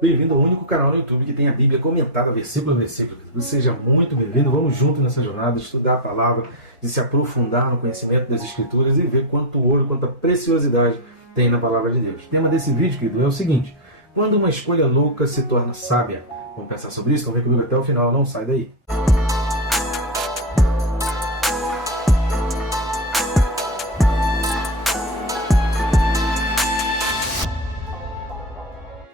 Bem-vindo ao único canal no YouTube que tem a Bíblia comentada versículo a versículo. Seja muito bem-vindo, vamos juntos nessa jornada, estudar a palavra, de se aprofundar no conhecimento das Escrituras e ver quanto ouro, quanta preciosidade tem na palavra de Deus. O tema desse vídeo, querido, é o seguinte: quando uma escolha louca se torna sábia. Vamos pensar sobre isso? Então vem comigo até o final, não sai daí.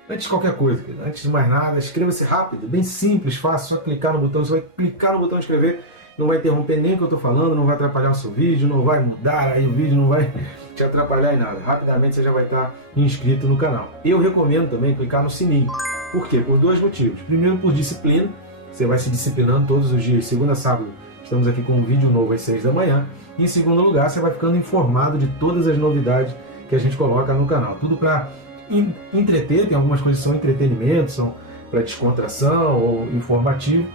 Antes de qualquer coisa, antes de mais nada, inscreva-se rápido, bem simples, fácil, só clicar no botão, você vai clicar no botão inscrever, não vai interromper nem o que eu estou falando, não vai atrapalhar o seu vídeo, não vai mudar aí o vídeo, não vai te atrapalhar em nada. Rapidamente você já vai estar inscrito no canal. Eu recomendo também clicar no sininho. Por quê? Por dois motivos. Primeiro, por disciplina, você vai se disciplinando todos os dias, segunda a sábado, estamos aqui com um vídeo novo às 6 da manhã. E em segundo lugar, você vai ficando informado de todas as novidades que a gente coloca no canal. Tudo para entreter, tem algumas coisas que são entretenimento, são para descontração ou informativo,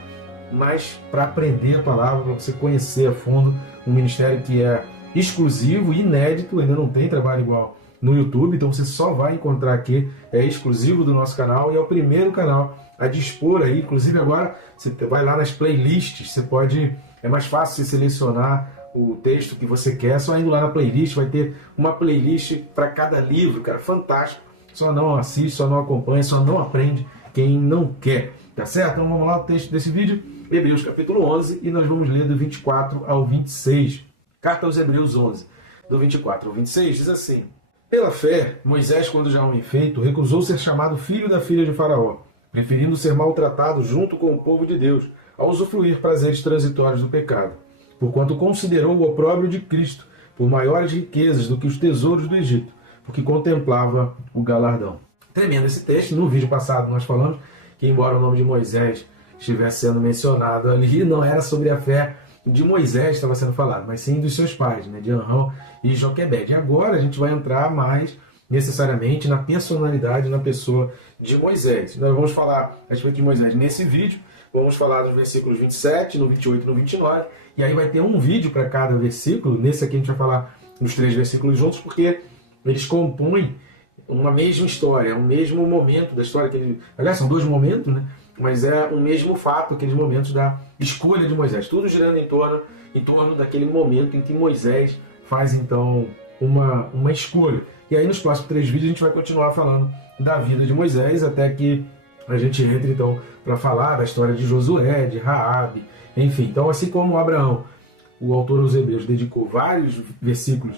mas para aprender a palavra, para você conhecer a fundo um ministério que é exclusivo e inédito, ainda não tem trabalho igual no YouTube, então você só vai encontrar aqui, é exclusivo do nosso canal e é o primeiro canal a dispor aí, inclusive agora você vai lá nas playlists, você pode, é mais fácil você selecionar o texto que você quer, só indo lá na playlist, vai ter uma playlist para cada livro, cara, fantástico. Só não assiste, só não acompanha, só não aprende quem não quer, tá certo? Então vamos lá, o texto desse vídeo, Hebreus capítulo 11, e nós vamos ler do 24 ao 26. Carta aos Hebreus 11, do 24 ao 26, diz assim: Pela fé, Moisés, quando já homem feito, recusou ser chamado filho da filha de Faraó, preferindo ser maltratado junto com o povo de Deus, ao usufruir prazeres transitórios do pecado, porquanto considerou o opróbrio de Cristo por maiores riquezas do que os tesouros do Egito, porque contemplava o galardão. Tremendo esse texto. No vídeo passado nós falamos que, embora o nome de Moisés estivesse sendo mencionado ali, não era sobre a fé de Moisés que estava sendo falado, mas sim dos seus pais, né, de Arão e Joquebede. E agora a gente vai entrar mais necessariamente na personalidade, na pessoa de Moisés. Nós vamos falar a respeito de Moisés nesse vídeo, vamos falar dos versículos 27, no 28 e no 29, e aí vai ter um vídeo para cada versículo. Nesse aqui a gente vai falar dos 3 versículos juntos, porque eles compõem uma mesma história, um mesmo momento da história. Aliás, são 2 momentos, né? Mas é o mesmo fato, aqueles momentos da escolha de Moisés. Tudo girando em torno daquele momento em que Moisés faz, então, uma escolha. E aí, nos próximos 3 vídeos, a gente vai continuar falando da vida de Moisés, até que a gente entre, então, para falar da história de Josué, de Raabe, enfim. Então, assim como Abraão, o autor aos Hebreus dedicou vários versículos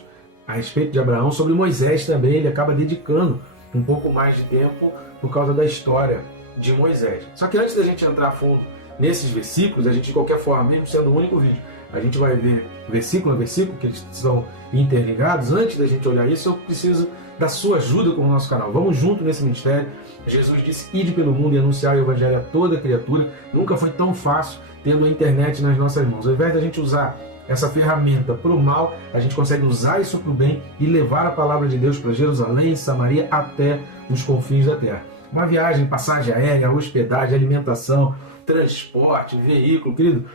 a respeito de Abraão, sobre Moisés também ele acaba dedicando um pouco mais de tempo por causa da história de Moisés. Só que antes da gente entrar a fundo nesses versículos, a gente, de qualquer forma, mesmo sendo um único vídeo, a gente vai ver versículo a versículo, que eles são interligados. Antes da gente olhar isso, eu preciso da sua ajuda com o nosso canal. Vamos junto nesse ministério. Jesus disse: ide pelo mundo e anunciar o evangelho a toda criatura. Nunca foi tão fácil tendo a internet nas nossas mãos. Ao invés da gente usar essa ferramenta para o mal, a gente consegue usar isso para o bem e levar a palavra de Deus para Jerusalém, Samaria, até os confins da terra. Uma viagem, passagem aérea, hospedagem, alimentação, transporte, veículo, querido,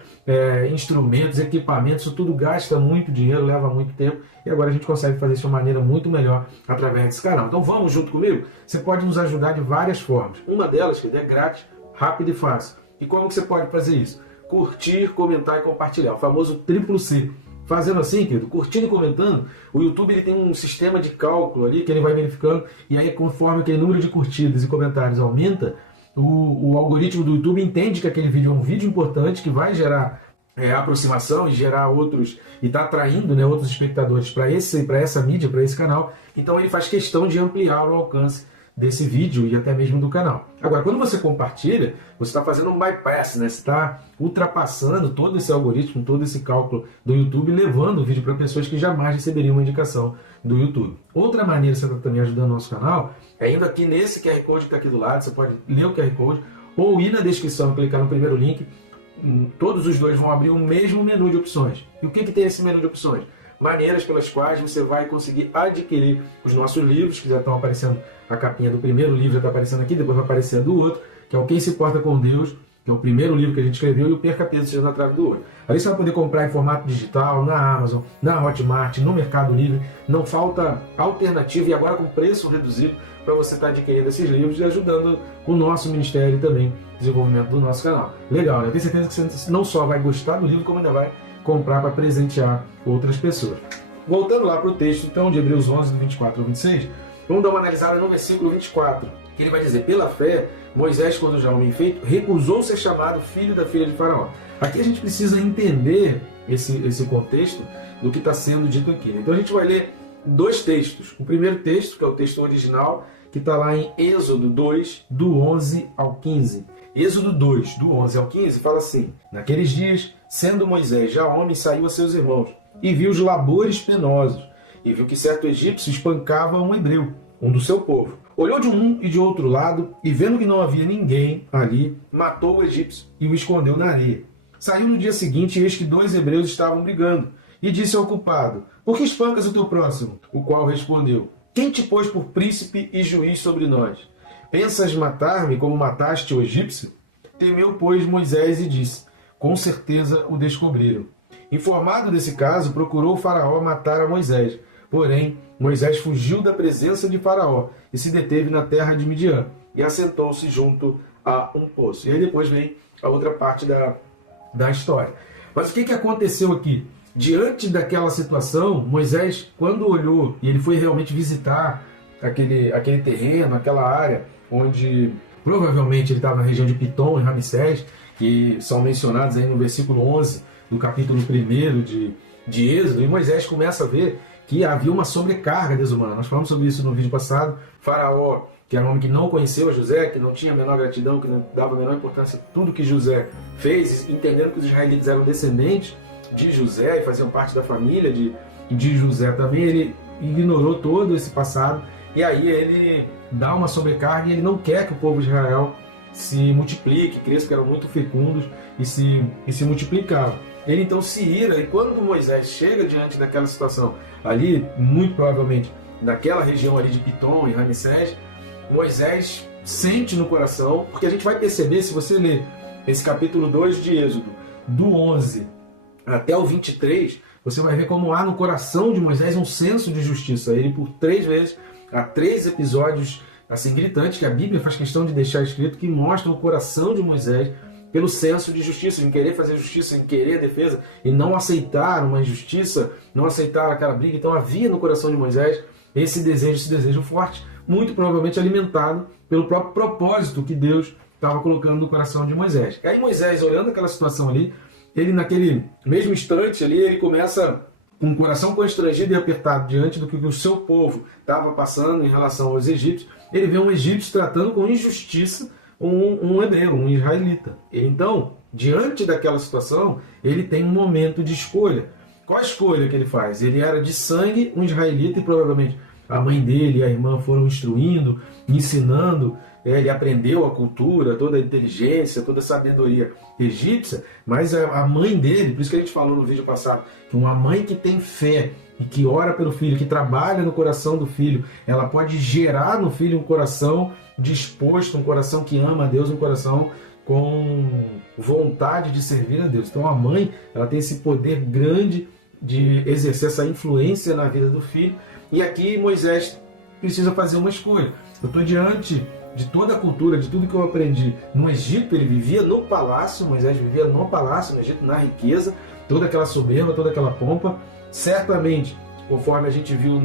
instrumentos, equipamentos, isso tudo gasta muito dinheiro, leva muito tempo, e agora a gente consegue fazer isso de uma maneira muito melhor através desse canal. Então vamos junto comigo? Você pode nos ajudar de várias formas. Uma delas, que é grátis, rápida e fácil. E como que você pode fazer isso? Curtir, comentar e compartilhar, o famoso triplo C. Fazendo assim, querido, curtindo e comentando, o YouTube ele tem um sistema de cálculo ali que ele vai verificando, e aí conforme aquele número de curtidas e comentários aumenta, o algoritmo do YouTube entende que aquele vídeo é um vídeo importante, que vai gerar aproximação e gerar outros, e está atraindo, né, outros espectadores para essa mídia, para esse canal. Então ele faz questão de ampliar o alcance desse vídeo e até mesmo do canal. Agora, quando você compartilha, você está fazendo um bypass, né? Você está ultrapassando todo esse algoritmo, todo esse cálculo do YouTube, levando o vídeo para pessoas que jamais receberiam uma indicação do YouTube. Outra maneira de você estar também ajudando o nosso canal é indo aqui nesse QR Code que está aqui do lado. Você pode ler o QR Code ou ir na descrição e clicar no primeiro link. Todos os dois vão abrir o mesmo menu de opções. E o que tem esse menu de opções? Maneiras pelas quais você vai conseguir adquirir os nossos livros, que já estão aparecendo, a capinha do primeiro livro já está aparecendo aqui, depois vai aparecendo o outro, que é o Quem se Porta com Deus, que é o primeiro livro que a gente escreveu, e o Perca Peso Seja na Trave do Olho. Ali você vai poder comprar em formato digital, na Amazon, na Hotmart, no Mercado Livre. Não falta alternativa, e agora com preço reduzido, para você estar adquirindo esses livros e ajudando o nosso ministério e também o desenvolvimento do nosso canal. Legal, né? Eu tenho certeza que você não só vai gostar do livro, como ainda vai comprar para presentear outras pessoas. Voltando lá para o texto, então, de Hebreus 11, do 24 ao 26, vamos dar uma analisada no versículo 24, que ele vai dizer: pela fé, Moisés, quando já homem feito, recusou ser chamado filho da filha de Faraó. Aqui a gente precisa entender esse contexto do que está sendo dito aqui. Então a gente vai ler dois textos. O primeiro texto, que é o texto original, que está lá em Êxodo 2, do 11 ao 15. Êxodo 2, do 11 ao 15, fala assim: naqueles dias, sendo Moisés já homem, saiu a seus irmãos, e viu os labores penosos, e viu que certo egípcio espancava um hebreu, um do seu povo. Olhou de um e de outro lado, e vendo que não havia ninguém ali, matou o egípcio e o escondeu na areia. Saiu no dia seguinte, e eis que 2 hebreus estavam brigando, e disse ao culpado: por que espancas o teu próximo? O qual respondeu: quem te pôs por príncipe e juiz sobre nós? Pensas matar-me como mataste o egípcio? Temeu, pois, Moisés e disse: com certeza o descobriram. Informado desse caso, procurou o Faraó matar a Moisés. Porém, Moisés fugiu da presença de Faraó e se deteve na terra de Midian e assentou-se junto a um poço. E aí depois vem a outra parte da história. Mas o que aconteceu aqui? Diante daquela situação, Moisés, quando olhou e ele foi realmente visitar aquele terreno, aquela área onde provavelmente ele estava na região de Pitom e Ramsés, que são mencionados aí no versículo 11 do capítulo 1 de Êxodo, e Moisés começa a ver que havia uma sobrecarga desumana. Nós falamos sobre isso no vídeo passado. Faraó, que era um homem que não conheceu a José, que não tinha a menor gratidão, que não dava a menor importância a tudo que José fez, entendendo que os israelitas eram descendentes de José e faziam parte da família de José também, ele ignorou todo esse passado, e aí ele dá uma sobrecarga, e ele não quer que o povo de Israel se multiplique, cresça, porque eram muito fecundos e se multiplicavam. Ele então se ira, e quando Moisés chega diante daquela situação, ali, muito provavelmente, naquela região ali de Pitom e Ramsés, Moisés sente no coração, porque a gente vai perceber, se você ler esse capítulo 2 de Êxodo, do 11 até o 23, você vai ver como há no coração de Moisés um senso de justiça. Ele, por 3 vezes, há 3 episódios assim gritantes, que a Bíblia faz questão de deixar escrito, que mostram o coração de Moisés pelo senso de justiça, em querer fazer justiça, em querer a defesa, e não aceitar uma injustiça, não aceitar aquela briga. Então havia no coração de Moisés esse desejo forte, muito provavelmente alimentado pelo próprio propósito que Deus estava colocando no coração de Moisés. E aí Moisés, olhando aquela situação ali, ele naquele mesmo instante ali, ele começa com o coração constrangido e apertado diante do que o seu povo estava passando em relação aos egípcios. Ele vê um egípcio tratando com injustiça um hebreu, um israelita. Então, diante daquela situação, ele tem um momento de escolha. Qual a escolha que ele faz? Ele era de sangue um israelita, e provavelmente a mãe dele e a irmã foram instruindo, ensinando. Ele aprendeu a cultura, toda a inteligência, toda a sabedoria egípcia, mas a mãe dele, por isso que a gente falou no vídeo passado, que uma mãe que tem fé e que ora pelo filho, que trabalha no coração do filho, ela pode gerar no filho um coração disposto, um coração que ama a Deus, um coração com vontade de servir a Deus. Então a mãe, ela tem esse poder grande de exercer essa influência na vida do filho, e aqui Moisés precisa fazer uma escolha. Eu estou diante de toda a cultura, de tudo que eu aprendi. No Egito, ele vivia no palácio, Moisés vivia no palácio, no Egito, na riqueza, toda aquela soberba, toda aquela pompa. Certamente, conforme a gente viu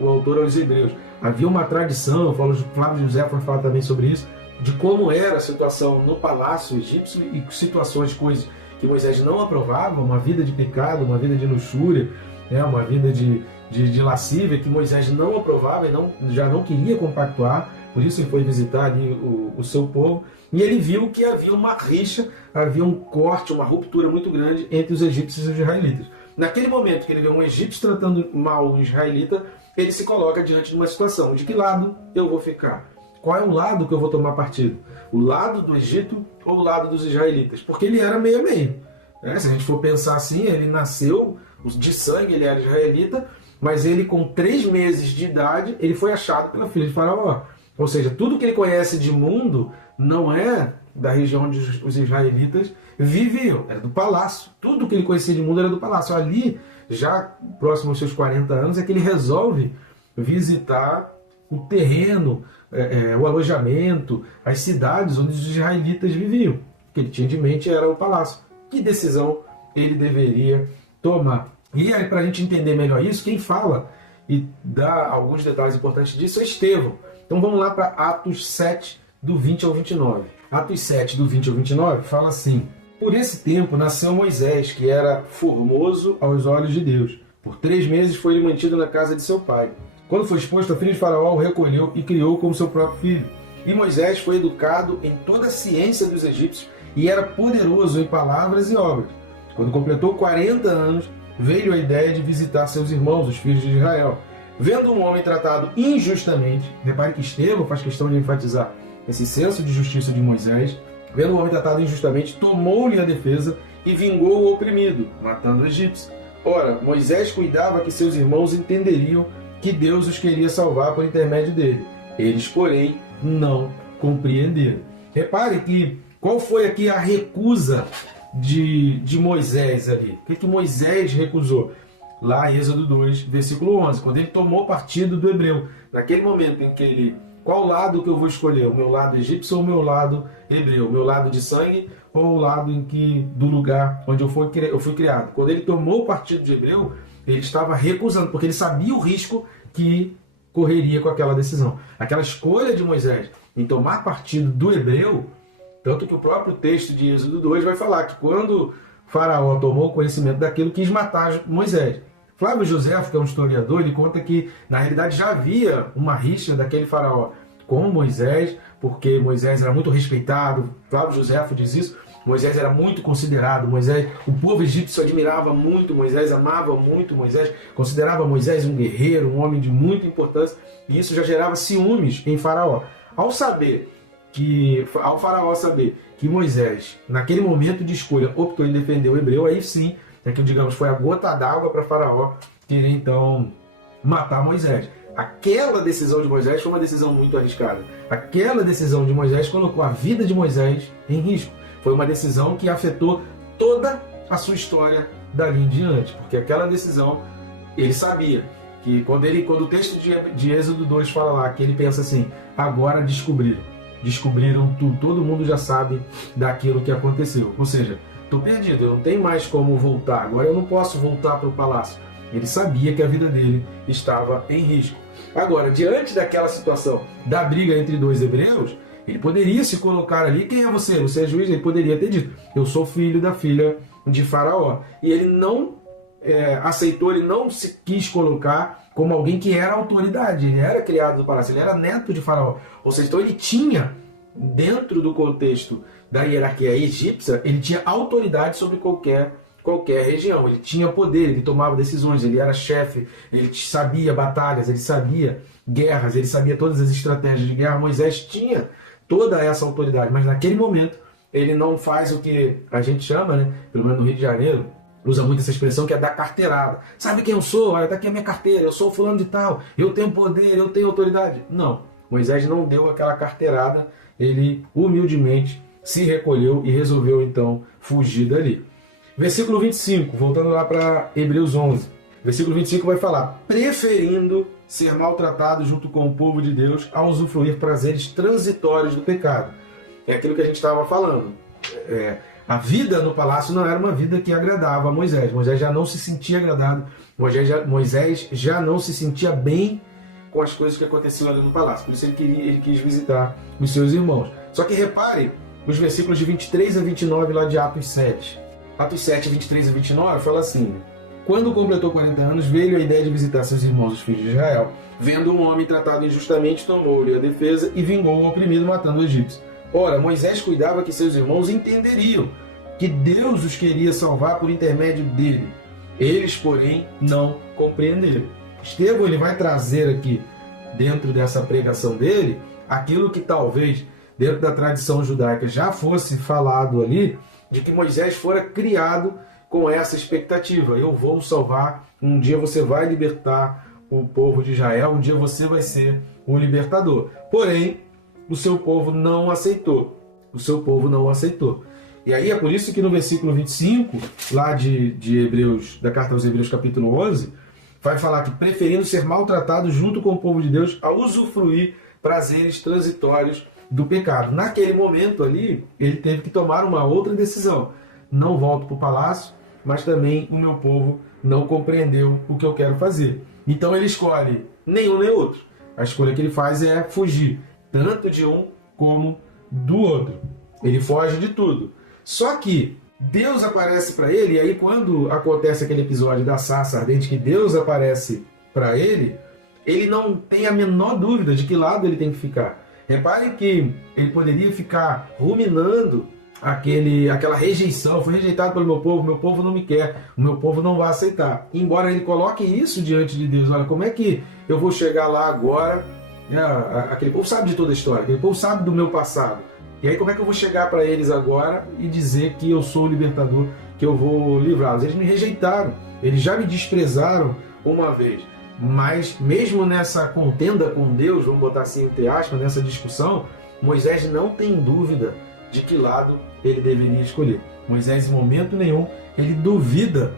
o autor aos Hebreus, havia uma tradição, eu falo, Flávio José foi falar também sobre isso, de como era a situação no palácio egípcio e situações, coisas que Moisés não aprovava, uma vida de pecado, uma vida de luxúria, uma vida de lascívia, que Moisés não aprovava e já não queria compactuar. Por isso ele foi visitar ali o seu povo, e ele viu que havia uma rixa, havia um corte, uma ruptura muito grande entre os egípcios e os israelitas. Naquele momento que ele vê um egípcio tratando mal um israelita, ele se coloca diante de uma situação: de que lado eu vou ficar? Qual é o lado que eu vou tomar partido? O lado do Egito ou o lado dos israelitas? Porque ele era meio a meio. Se a gente for pensar assim, ele nasceu de sangue, ele era israelita, mas ele com 3 meses de idade, ele foi achado pela filha de Faraó. Ou seja, tudo que ele conhece de mundo não é da região onde os israelitas viviam, era do palácio. Tudo que ele conhecia de mundo era do palácio. Ali, já próximo aos seus 40 anos, é que ele resolve visitar o terreno, o alojamento, as cidades onde os israelitas viviam. O que ele tinha de mente era o palácio. Que decisão ele deveria tomar? E aí, para a gente entender melhor isso, quem fala e dá alguns detalhes importantes disso é Estevão. Então vamos lá para Atos 7, do 20 ao 29. Atos 7, do 20 ao 29, fala assim: Por esse tempo nasceu Moisés, que era formoso aos olhos de Deus. Por 3 meses foi ele mantido na casa de seu pai. Quando foi exposto, a filha de Faraó o recolheu e criou como seu próprio filho. E Moisés foi educado em toda a ciência dos egípcios e era poderoso em palavras e obras. Quando completou 40 anos, veio a ideia de visitar seus irmãos, os filhos de Israel. Vendo um homem tratado injustamente, repare que Estevão faz questão de enfatizar esse senso de justiça de Moisés, vendo um homem tratado injustamente, tomou-lhe a defesa e vingou o oprimido, matando o egípcio. Ora, Moisés cuidava que seus irmãos entenderiam que Deus os queria salvar por intermédio dele. Eles, porém, não compreenderam. Repare que qual foi aqui a recusa de Moisés ali? O que Moisés recusou? Lá em Êxodo 2, versículo 11, quando ele tomou partido do hebreu. Naquele momento em que ele... Qual lado que eu vou escolher? O meu lado egípcio ou o meu lado hebreu? O meu lado de sangue ou o lado do lugar onde eu fui criado? Quando ele tomou o partido de hebreu, ele estava recusando, porque ele sabia o risco que correria com aquela decisão. Aquela escolha de Moisés em tomar partido do hebreu, tanto que o próprio texto de Êxodo 2 vai falar que quando Faraó tomou conhecimento daquilo, quis matar Moisés. Flávio Joséfo, que é um historiador, ele conta que na realidade já havia uma rixa daquele Faraó com Moisés, porque Moisés era muito respeitado. Flávio Joséfo diz isso. Moisés era muito considerado. O povo egípcio admirava muito Moisés, amava muito Moisés, considerava Moisés um guerreiro, um homem de muita importância, e isso já gerava ciúmes em Faraó. Ao Faraó saber que Moisés, naquele momento de escolha, optou em defender o hebreu, aí sim, digamos, foi a gota d'água para Faraó querer então matar Moisés. Aquela decisão de Moisés foi uma decisão muito arriscada. Aquela decisão de Moisés colocou a vida de Moisés em risco. Foi uma decisão que afetou toda a sua história dali em diante, porque aquela decisão, ele sabia que quando o texto de Êxodo 2 fala lá, que ele pensa assim: agora descobriram tudo, todo mundo já sabe daquilo que aconteceu. Ou seja, estou perdido, eu não tenho mais como voltar, agora eu não posso voltar para o palácio. Ele sabia que a vida dele estava em risco. Agora, diante daquela situação da briga entre 2 hebreus, ele poderia se colocar ali: quem é você? Você é juiz? Ele poderia ter dito: eu sou filho da filha de Faraó. E ele não aceitou, ele não se quis colocar como alguém que era autoridade. Ele era criado no palácio, ele era neto de Faraó. Ou seja, então ele tinha, dentro do contexto da hierarquia egípcia, ele tinha autoridade sobre qualquer região. Ele tinha poder, ele tomava decisões, ele era chefe, ele sabia batalhas, ele sabia guerras, ele sabia todas as estratégias de guerra. Moisés tinha toda essa autoridade, mas naquele momento ele não faz o que a gente chama, pelo menos no Rio de Janeiro, usa muito essa expressão, que é dar carteirada. Sabe quem eu sou? Olha, tá aqui a minha carteira, eu sou fulano de tal, eu tenho poder, eu tenho autoridade. Não, Moisés não deu aquela carteirada, ele humildemente se recolheu e resolveu então fugir dali. Versículo 25, voltando lá para Hebreus 11. Versículo 25 vai falar: preferindo ser maltratado junto com o povo de Deus a usufruir prazeres transitórios do pecado. É aquilo que a gente estava falando. A vida no palácio não era uma vida que agradava a Moisés. Moisés já não se sentia agradado. Moisés já não se sentia bem com as coisas que aconteciam ali no palácio. Por isso ele quis visitar os seus irmãos. Só que repare os versículos de 23 a 29 lá de Atos 7. Atos 7, 23 a 29 fala assim: quando completou 40 anos, veio a ideia de visitar seus irmãos, os filhos de Israel. Vendo um homem tratado injustamente, tomou-lhe a defesa e vingou o oprimido, matando o egípcio. Ora, Moisés cuidava que seus irmãos entenderiam que Deus os queria salvar por intermédio dele. Eles, porém, não compreenderam. Estevão, ele vai trazer aqui, dentro dessa pregação dele, aquilo que talvez, dentro da tradição judaica, já fosse falado ali, de que Moisés fora criado com essa expectativa: eu vou salvar, um dia você vai libertar o povo de Israel, um dia você vai ser o libertador. Porém, o seu povo não aceitou. o seu povo não o aceitou. E aí é por isso que no versículo 25, lá de Hebreus, da carta aos Hebreus capítulo 11, vai falar que preferindo ser maltratado junto com o povo de Deus a usufruir prazeres transitórios do pecado. Naquele momento ali, ele teve que tomar uma outra decisão. Não volto para o palácio, mas também o meu povo não compreendeu o que eu quero fazer. Então ele escolhe nenhum nem outro. A escolha que ele faz é fugir, tanto de um como do outro. Ele foge de tudo. Só que Deus aparece para ele, e aí quando acontece aquele episódio da sarça ardente, que Deus aparece para ele, ele não tem a menor dúvida de que lado ele tem que ficar. Reparem que ele poderia ficar ruminando aquela rejeição. Foi rejeitado pelo meu povo não me quer, o meu povo não vai aceitar. Embora ele coloque isso diante de Deus, olha, como é que eu vou chegar lá agora? Aquele povo sabe de toda a história, aquele povo sabe do meu passado. E aí como é que eu vou chegar para eles agora e dizer que eu sou o libertador, que eu vou livrá-los? Eles me rejeitaram, eles já me desprezaram uma vez. Mas mesmo nessa contenda com Deus, vamos botar assim entre aspas, nessa discussão, Moisés não tem dúvida de que lado ele deveria escolher. Moisés, em momento nenhum, ele duvida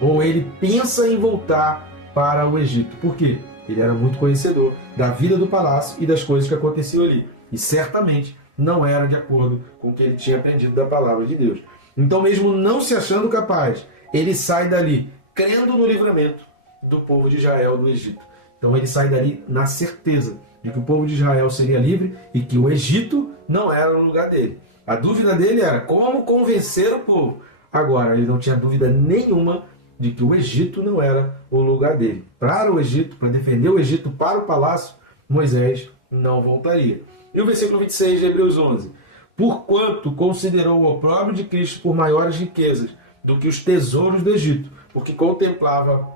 ou ele pensa em voltar para o Egito. Por quê? Ele era muito conhecedor da vida do palácio e das coisas que aconteciam ali. E certamente não era de acordo com o que ele tinha aprendido da palavra de Deus. Então, mesmo não se achando capaz, ele sai dali crendo no livramento do povo de Israel do Egito. Então ele sai dali na certeza de que o povo de Israel seria livre e que o Egito não era o lugar dele. A dúvida dele era como convencer o povo. Agora, ele não tinha dúvida nenhuma de que o Egito não era o lugar dele. Para o Egito, para defender o Egito para o palácio, Moisés não voltaria. E o versículo 26 de Hebreus 11. Porquanto considerou o opróbrio de Cristo por maiores riquezas do que os tesouros do Egito, porque contemplava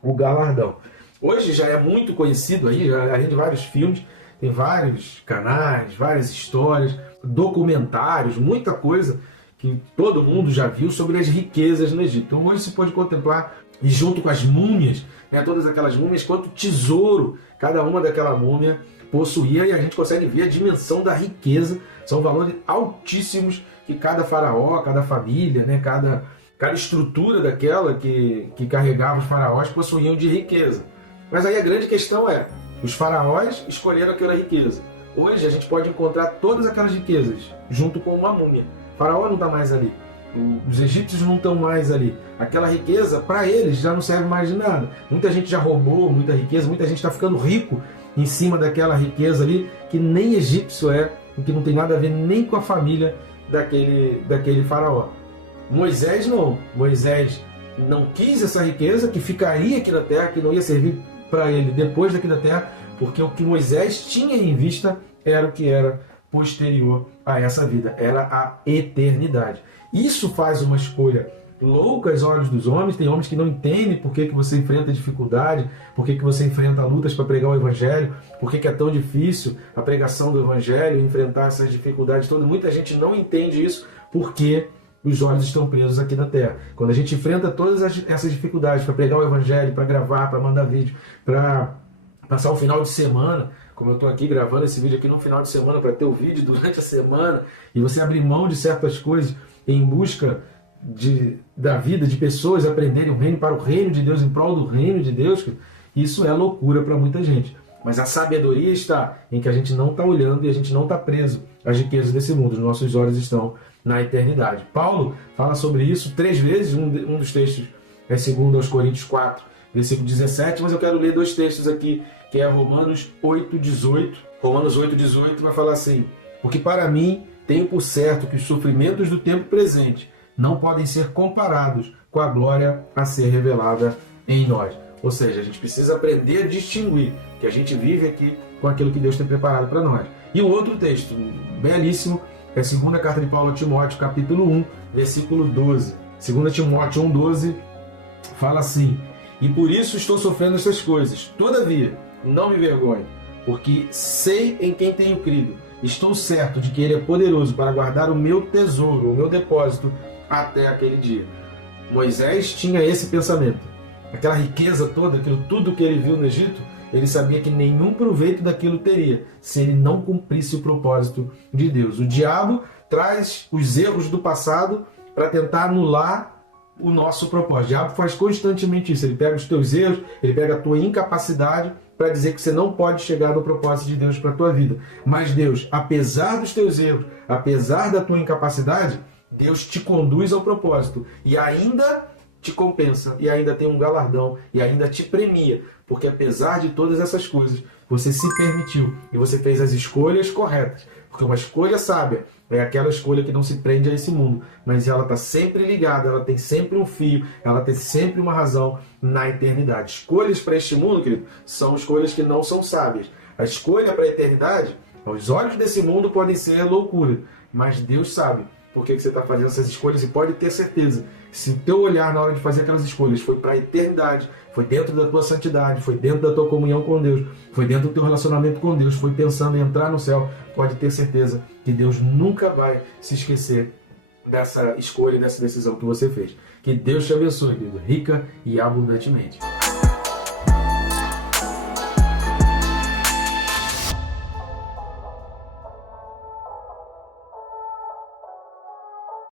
o galardão. Hoje já é muito conhecido, aí, já rende vários filmes, tem vários canais, várias histórias, documentários, muita coisa que todo mundo já viu sobre as riquezas no Egito. Então hoje se pode contemplar, e junto com as múmias, todas aquelas múmias, quanto tesouro cada uma daquela múmia possuía, e a gente consegue ver a dimensão da riqueza. São valores altíssimos que cada faraó, cada família, cada estrutura daquela que carregava os faraós possuíam de riqueza. Mas aí a grande questão é, os faraós escolheram aquela riqueza. Hoje a gente pode encontrar todas aquelas riquezas junto com uma múmia. O faraó não está mais ali. Os egípcios não estão mais ali. Aquela riqueza, para eles, já não serve mais de nada. Muita gente já roubou muita riqueza, muita gente está ficando rico em cima daquela riqueza ali, que nem egípcio é, que não tem nada a ver nem com a família daquele faraó. Moisés não. Moisés não quis essa riqueza, que ficaria aqui na terra, que não ia servir para ele depois daqui da terra, porque o que Moisés tinha em vista era o que era posterior a essa vida, era a eternidade. Isso faz uma escolha louca aos olhos dos homens. Tem homens que não entendem por que você enfrenta dificuldade, por que você enfrenta lutas para pregar o Evangelho, por que é tão difícil a pregação do Evangelho, enfrentar essas dificuldades todas. Muita gente não entende isso porque os olhos estão presos aqui na terra. Quando a gente enfrenta todas essas dificuldades para pregar o Evangelho, para gravar, para mandar vídeo, para passar o final de semana, como eu estou aqui gravando esse vídeo aqui no final de semana, para ter o vídeo durante a semana, e você abrir mão de certas coisas em busca da vida de pessoas aprenderem o reino para o reino de Deus, em prol do reino de Deus, isso é loucura para muita gente. Mas a sabedoria está em que a gente não está olhando e a gente não está preso às riquezas desse mundo. Os nossos olhos estão na eternidade. Paulo fala sobre isso 3 vezes. Um dos textos é 2 Coríntios 4, versículo 17, mas eu quero ler 2 textos aqui, que é Romanos 8:18. Romanos 8:18 vai falar assim: porque para mim tenho por certo que os sofrimentos do tempo presente não podem ser comparados com a glória a ser revelada em nós. Ou seja, a gente precisa aprender a distinguir que a gente vive aqui com aquilo que Deus tem preparado para nós. E o outro texto, belíssimo, é a segunda carta de Paulo a Timóteo, capítulo 1, versículo 12. 2 Timóteo 1:12 fala assim: e por isso estou sofrendo estas coisas. Todavia, não me envergonho, porque sei em quem tenho crido. Estou certo de que Ele é poderoso para guardar o meu tesouro, o meu depósito, até aquele dia. Moisés tinha esse pensamento. Aquela riqueza toda, tudo que ele viu no Egito, ele sabia que nenhum proveito daquilo teria, se ele não cumprisse o propósito de Deus. O diabo traz os erros do passado para tentar anular o nosso propósito. O diabo faz constantemente isso. Ele pega os teus erros, ele pega a tua incapacidade para dizer que você não pode chegar no propósito de Deus para a tua vida. Mas Deus, apesar dos teus erros, apesar da tua incapacidade, Deus te conduz ao propósito e ainda te compensa, e ainda tem um galardão, e ainda te premia, porque apesar de todas essas coisas, você se permitiu e você fez as escolhas corretas. Porque uma escolha sábia é aquela escolha que não se prende a esse mundo, mas ela está sempre ligada, ela tem sempre um fio, ela tem sempre uma razão na eternidade. Escolhas para este mundo, querido, são escolhas que não são sábias. A escolha para a eternidade, aos olhos desse mundo, podem ser loucura, mas Deus sabe por que você está fazendo essas escolhas e pode ter certeza. Se o teu olhar na hora de fazer aquelas escolhas foi para a eternidade, foi dentro da tua santidade, foi dentro da tua comunhão com Deus, foi dentro do teu relacionamento com Deus, foi pensando em entrar no céu, pode ter certeza que Deus nunca vai se esquecer dessa escolha e dessa decisão que você fez. Que Deus te abençoe, querido, rica e abundantemente.